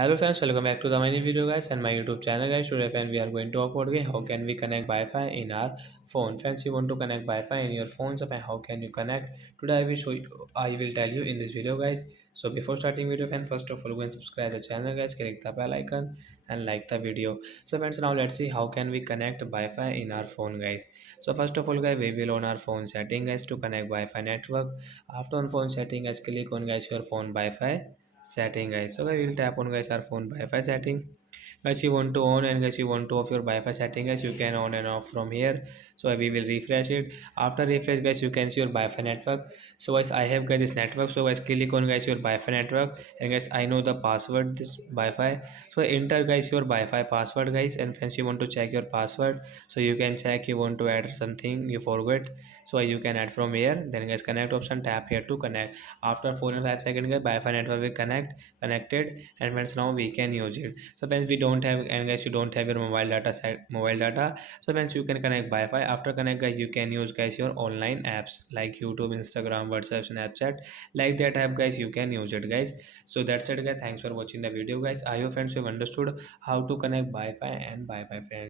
Hello friends, welcome back to the mini video guys and my YouTube channel guys. Today friend we are going to talk about how can we connect Wi-Fi in our phone. Friends, you want to connect Wi-Fi in your phone, so friend, how can you connect? Today I will tell you in this video guys. So before starting video friend, first of all go and subscribe the channel guys, click the bell icon and like the video. So friends, now let's see how can we connect Wi-Fi in our phone guys. So first of all guys, we will on our phone setting guys to connect Wi-Fi network. After on phone setting guys, click on guys your phone Wi-Fi setting guys. So guys, we'll tap on guys our phone Wi-Fi setting. Guys, you want to on and guys you want to off your Wi-Fi setting guys, you can on and off from here. So we will refresh it. After refresh guys, you can see your Wi-Fi network. So guys, I have guys this network. So guys, click on guys your Wi-Fi network, and guys I know the password this Wi-Fi. So enter guys your Wi-Fi password guys, and friends you want to check your password. So you can check, you want to add something you forgot, so you can add from here. Then guys connect option, tap here to connect. After 4 and 5 seconds guys, Wi-Fi network will connected, and friends now we can use it. So friends, we don't have, and guys you don't have your mobile data, so friends you can connect Wi-Fi. After connect guys, you can use guys your online apps like YouTube, Instagram, WhatsApp, Snapchat, like that app guys, you can use it guys. So that's it guys, thanks for watching the video guys. I hope friends you have understood how to connect Wi-Fi and bye bye friends.